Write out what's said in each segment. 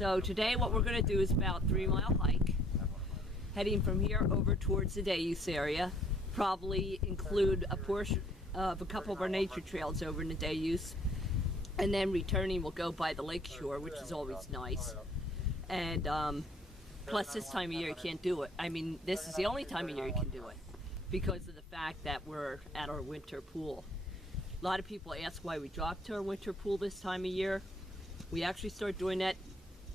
So today what we're going to do is about 3-mile hike, heading from here over towards the day use area. Probably include a portion of a couple of our nature trails over in the day use, and then returning we'll go by the lake shore, which is always nice. And plus this time of year you can't do it. I mean, this is the only time of year you can do it because of the fact that we're at our winter pool. A lot of people ask why we dropped to our winter pool this time of year. We actually start doing that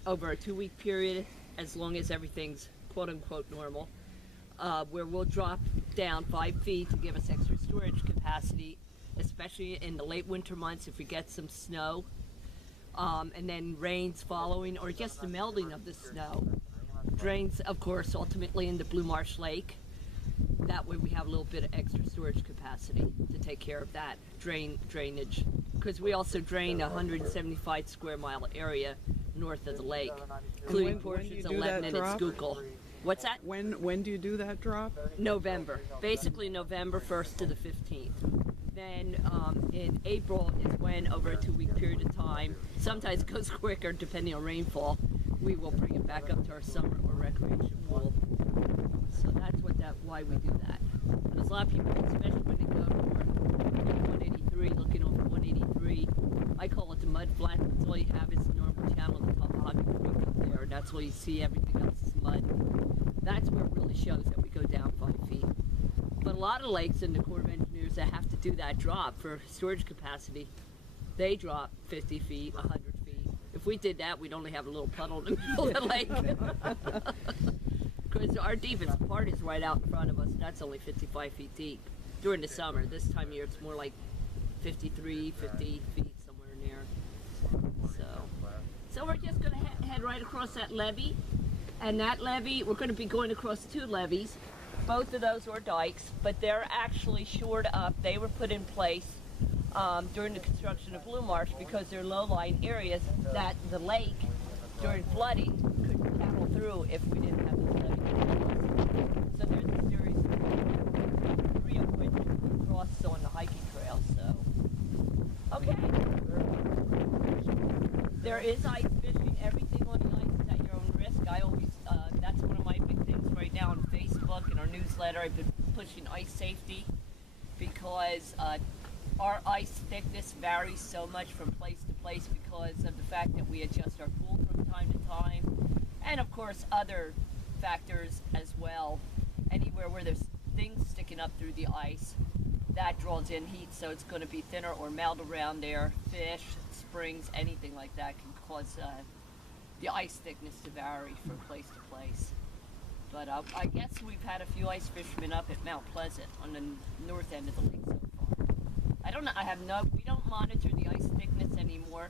over a 2-week period, as long as everything's quote-unquote normal, where we'll drop down 5 feet to give us extra storage capacity, especially in the late winter months if we get some snow, and then rains following, or just the melting of the snow. Drains, of course, ultimately into Blue Marsh Lake. That way we have a little bit of extra storage capacity to take care of that drainage, because we also drain a 175 square mile area north of the lake, including portions of Lebanon and Schuylkill. What's that? When do you do that drop? November, basically November 1st to the 15th. Then in April is when, over a 2-week period of time, sometimes it goes quicker depending on rainfall, we will bring it back up to our summer or recreation pool. So that's why we do that. Because a lot of people, especially when they go north, 183, looking over 183, I call it the mud flat. That's all you have is the normal channel, the Topography Creek up there. That's all you see. Everything else is mud. That's where it really shows that we go down 5 feet. But a lot of lakes in the Corps of Engineers that have to do that drop for storage capacity, they drop 50 feet, 100 feet. If we did that, we'd only have a little puddle in the middle of the lake. Because our deepest part is right out in front of us. That's only 55 feet deep during the summer. This time of year, it's more like 53, 50 feet, somewhere in there. So we're just going to head right across that levee. And that levee, we're going to be going across 2 levees. Both of those are dikes, but they're actually shored up. They were put in place during the construction of Blue Marsh because they're low-lying areas that the lake, during flooding, could paddle through if we didn't have this levee. So there's a series of 3 of which cross on the hiking trail. So, okay. There is ice fishing. Everything on the ice is at your own risk. I always, that's one of my big things right now on Facebook and our newsletter. I've been pushing ice safety because our ice thickness varies so much from place to place because of the fact that we adjust our pool from time to time, and of course other factors as well. Anywhere where there's things sticking up through the ice, that draws in heat, so it's going to be thinner or melt around there. Fish, springs, anything like that can cause the ice thickness to vary from place to place. But I guess we've had a few ice fishermen up at Mount Pleasant on the north end of the lake so far. I don't know, we don't monitor the ice thickness anymore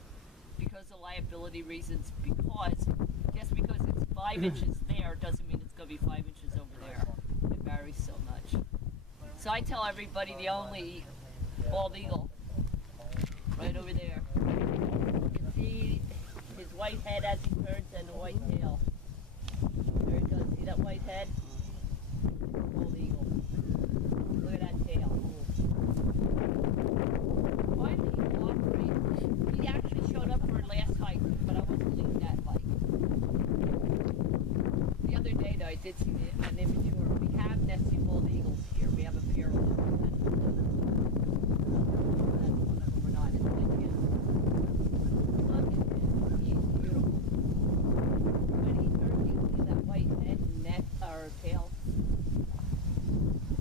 because of liability reasons, because just because it's 5 inches there doesn't mean it's going to be 5 inches over there. It varies so much. So I tell everybody the only bald eagle right over there. You can see his white head as he turns and the white tail. There it goes. See that white head? Bald eagle. Look at that tail. Finally, he actually showed up for last hike, but I wasn't leading that hike. The other day, though, I did see an immature. We have nesting bald eagles here. We have a pair of them. That's one of them. We're not in the lake yet. Look at him. He's beautiful. When he turns, you can see that white head and neck, or tail.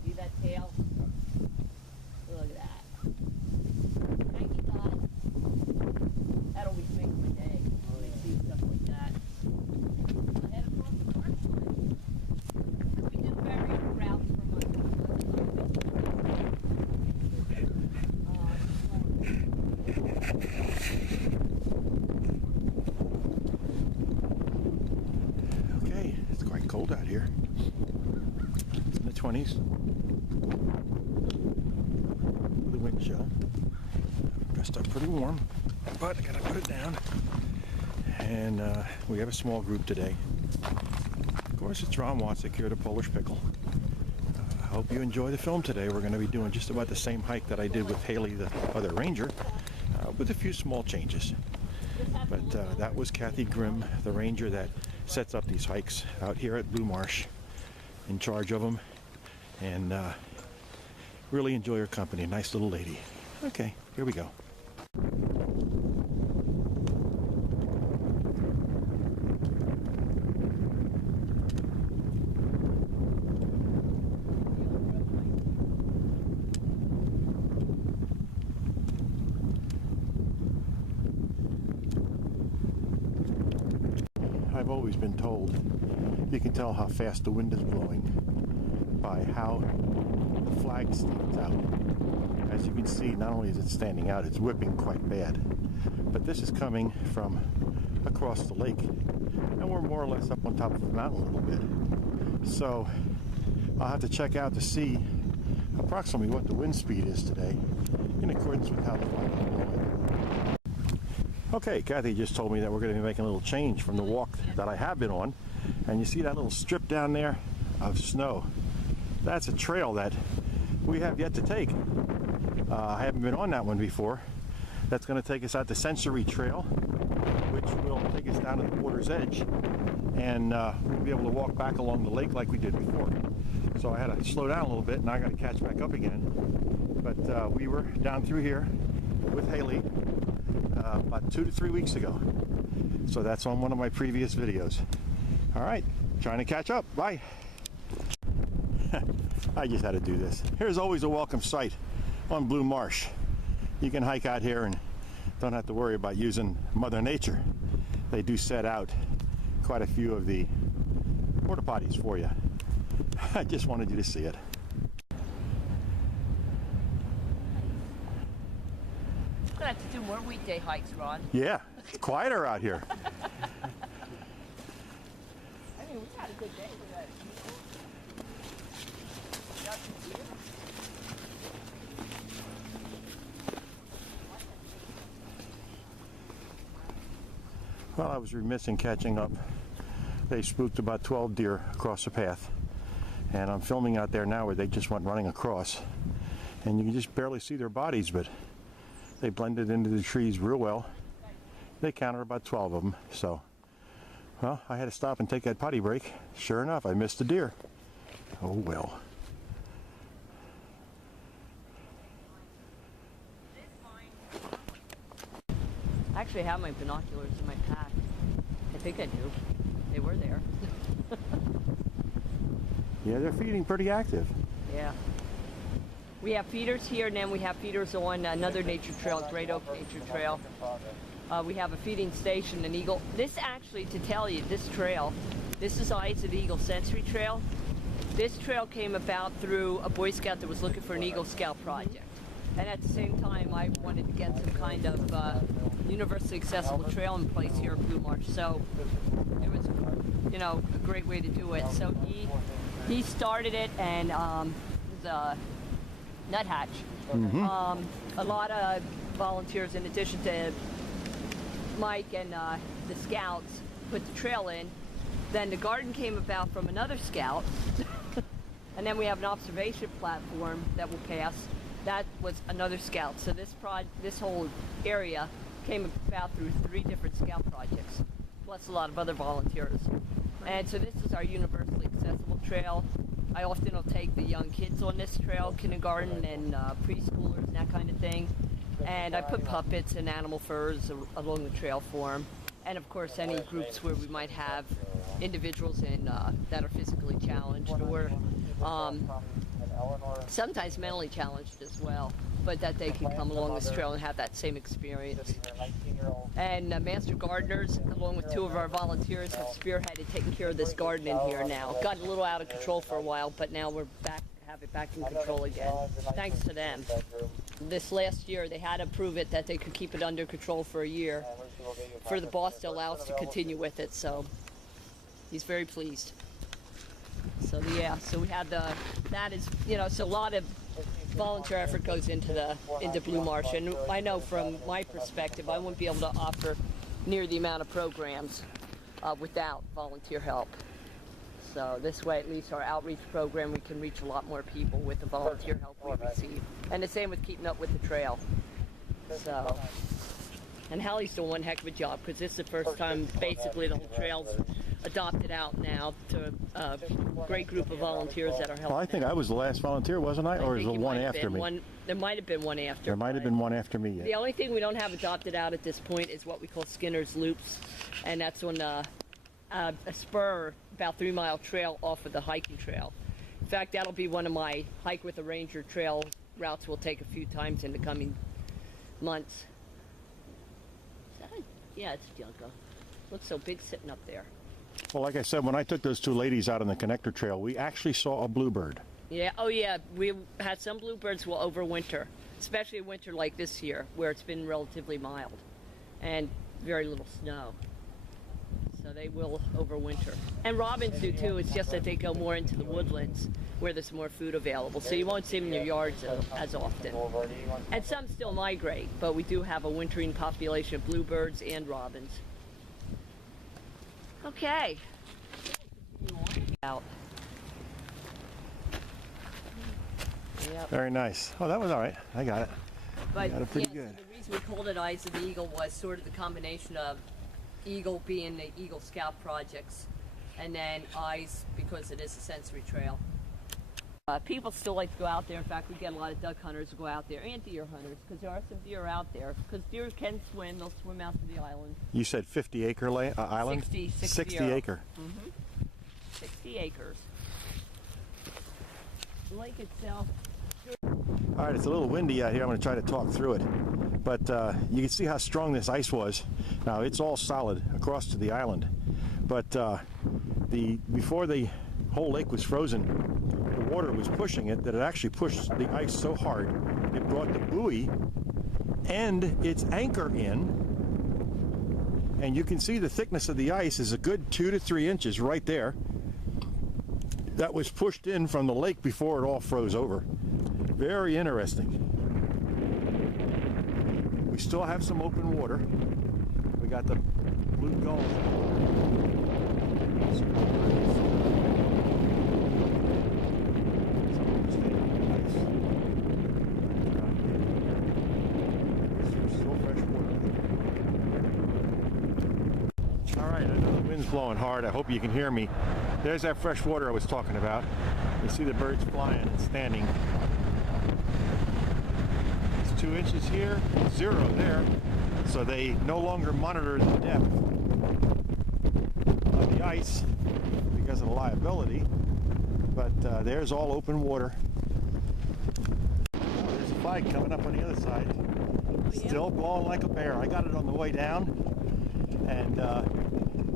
See that tail? Look at that. Thank you, God. That always makes my day when I see stuff like that. I'll head across the marshland. We do very routes from Okay, it's quite cold out here. It's in the 20s. The wind chill. Dressed up pretty warm, but I gotta put it down. And we have a small group today. Of course, it's Ron Watzik here, the Polish Pickle. I hope you enjoy the film today. We're going to be doing just about the same hike that I did with Haley, the other ranger, with a few small changes. But that was Kathy Grimm, the ranger that sets up these hikes out here at Blue Marsh, in charge of them. And really enjoy her company. Nice little lady. Okay, here we go. I've always been told you can tell how fast the wind is blowing by how the flag stands out. As you can see, not only is it standing out, it's whipping quite bad. But this is coming from across the lake, and we're more or less up on top of the mountain a little bit. So I'll have to check out to see approximately what the wind speed is today in accordance with how the flag is blowing. Okay, Kathy just told me that we're going to be making a little change from the walk that I have been on. And you see that little strip down there of snow? That's a trail that we have yet to take. I haven't been on that one before. That's going to take us out to Sensory Trail, which will take us down to the water's edge. And we'll be able to walk back along the lake like we did before. So I had to slow down a little bit, and I got to catch back up again. But we were down through here with Haley about 2 to 3 weeks ago. So that's on one of my previous videos. All right, trying to catch up. Bye. I just had to do this. Here's always a welcome sight on Blue Marsh. You can hike out here and don't have to worry about using Mother Nature. They do set out quite a few of the porta potties for you. I just wanted you to see it. We're gonna have to do more weekday hikes, Ron. Yeah, it's quieter out here. I mean, we had a good day. We had people. Got some deer. Well, I was remiss in catching up. They spooked about 12 deer across the path. And I'm filming out there now where they just went running across. And you can just barely see their bodies, but they blended into the trees real well. They counted about 12 of them. So, well, I had to stop and take that potty break. Sure enough, I missed a deer. Oh well. I actually have my binoculars in my pack. I think I do. They were there. Yeah, they're feeding pretty active. Yeah. We have feeders here, and then we have feeders on another nature trail, Great Oak Nature Trail. We have a feeding station, an eagle. This actually, to tell you, this trail, this is Eyes of the Eagle Sensory Trail. This trail came about through a Boy Scout that was looking for an Eagle Scout project. And at the same time, I wanted to get some kind of universally accessible trail in place here at Blue Marsh. So it was, you know, a great way to do it. So he started it, and it was a nuthatch. A lot of volunteers, in addition to Mike and the scouts, put the trail in. Then the garden came about from another scout. And then we have an observation platform that will pass. That was another scout. So this whole area came about through 3 different scout projects, plus a lot of other volunteers. And so this is our universally accessible trail. I often will take the young kids on this trail, kindergarten and preschoolers and that kind of thing. And I put puppets and animal furs along the trail for them. And of course, any groups where we might have individuals that are physically challenged or sometimes mentally challenged as well, but that they can come along this trail and have that same experience. And Master Gardeners, along with 2 of our volunteers, have spearheaded taking care of this garden in here now. Got a little out of control for a while, but now we're back, have it back in control again, thanks to them. This last year, they had to prove it that they could keep it under control for a year for the boss to allow us to continue with it, so he's very pleased. So yeah, so we had that is, you know, so a lot of volunteer effort goes into Blue Marsh, and I know from my perspective, I wouldn't be able to offer near the amount of programs without volunteer help. So this way, at least our outreach program, we can reach a lot more people with the volunteer help we receive. And the same with keeping up with the trail. So And Hallie's doing one heck of a job because this is the first time basically the whole trail's adopted out now to a great group of volunteers that are helping. Well, I think I was the last volunteer, wasn't I? Or is the one after me? There might have been one after. There might have been one after me, yeah. The only thing we don't have adopted out at this point is what we call Skinner's Loops, and that's on a spur, about 3 mile trail off of the hiking trail. In fact, that'll be one of my hike with a ranger trail routes we'll take a few times in the coming months. Is that yeah, it's Junko. Looks so big sitting up there. Well, like I said, when I took those two ladies out on the connector trail, we actually saw a bluebird. Yeah, oh yeah, we had some bluebirds will overwinter, especially a winter like this year where it's been relatively mild and very little snow. So they will overwinter. And robins do too, it's just that they go more into the woodlands where there's more food available. So you won't see them in your yards as often. And some still migrate, but we do have a wintering population of bluebirds and robins. Okay. Out. Yep. Very nice. Oh, that was all right. I got it. But got it pretty yeah, good. So the reason we called it Eyes of the Eagle was sort of the combination of Eagle being the Eagle Scout projects, and then Eyes because it is a sensory trail. People still like to go out there. In fact, we get a lot of duck hunters who go out there, and deer hunters, because there are some deer out there. Because deer can swim, they'll swim out to the island. You said 50-acre island? 60 acre. Mm-hmm. 60 acres. The lake itself. All right, it's a little windy out here. I'm going to try to talk through it. But you can see how strong this ice was. Now, it's all solid across to the island. But before the whole lake was frozen, the water was pushing it, that it actually pushed the ice so hard, it brought the buoy and its anchor in. And you can see the thickness of the ice is a good 2 to 3 inches right there. That was pushed in from the lake before it all froze over. Very interesting. We still have some open water. We got the blue gulls. Still fresh water. All right, I know the wind's blowing hard. I hope you can hear me. There's that fresh water I was talking about. You see the birds flying and standing. It's 2 inches here, 0 there. So they no longer monitor the depth of the ice because of the liability. But there's all open water. There's a flag coming up on the other side. Still blowing like a bear. I got it on the way down. And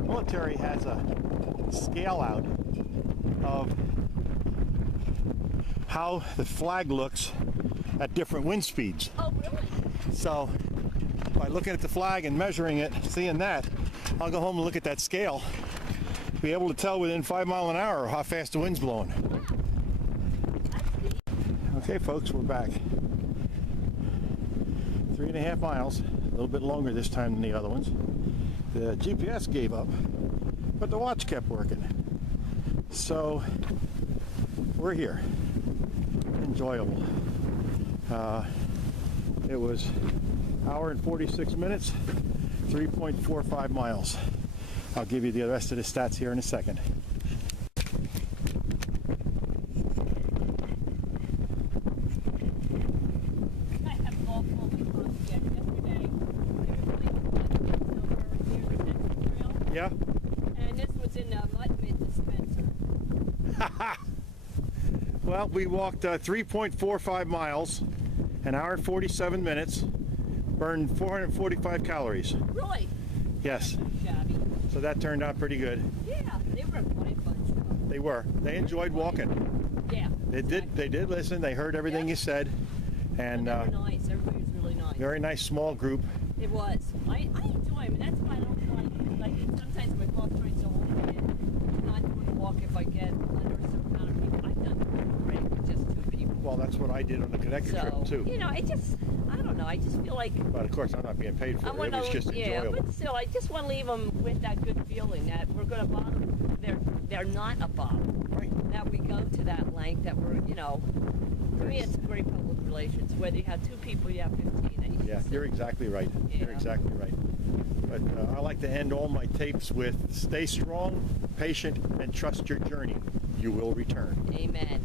military has a scale out of how the flag looks at different wind speeds. Oh, really? So by looking at the flag and measuring it, seeing that, I'll go home and look at that scale, be able to tell within 5 miles an hour how fast the wind's blowing. Okay folks, we're back. 3.5 miles, a little bit longer this time than the other ones. The GPS gave up, but the watch kept working. So we're here. Enjoyable. It was an hour and 46 minutes, 3.45 miles. I'll give you the rest of the stats here in a second. I have a golf ball we caught yesterday. Yeah? And this was in the mud mid dispenser. Well, we walked 3.45 miles, an hour and 47 minutes, burned 445 calories. Really? Yes. Shabby. So that turned out pretty good. Yeah, they were a funny bunch. They were. They enjoyed walking. Yeah. They did. They did listen. They heard everything you said, and They were nice. Everybody was really nice. very nice small group. It was. I enjoy them, and that's why I don't like sometimes my golf tries to hold me in. Not doing a walk if I get under a certain amount of people. I've done great with just 2 people. Well, that's what I did on the connector trip too. You know, I don't know. I just feel like But of course, I'm not being paid for I it. want It was to, just enjoyable. but still, I just want to leave them with that good feeling that we're going to bother. They're not a bother. Right. That we go to that length. That we're, you know, to me, it's a great public tribulations. Whether you have 2 people, you have 15. Yeah, you're exactly right. You're Yeah. exactly right. But I like to end all my tapes with stay strong, patient, and trust your journey. You will return. Amen.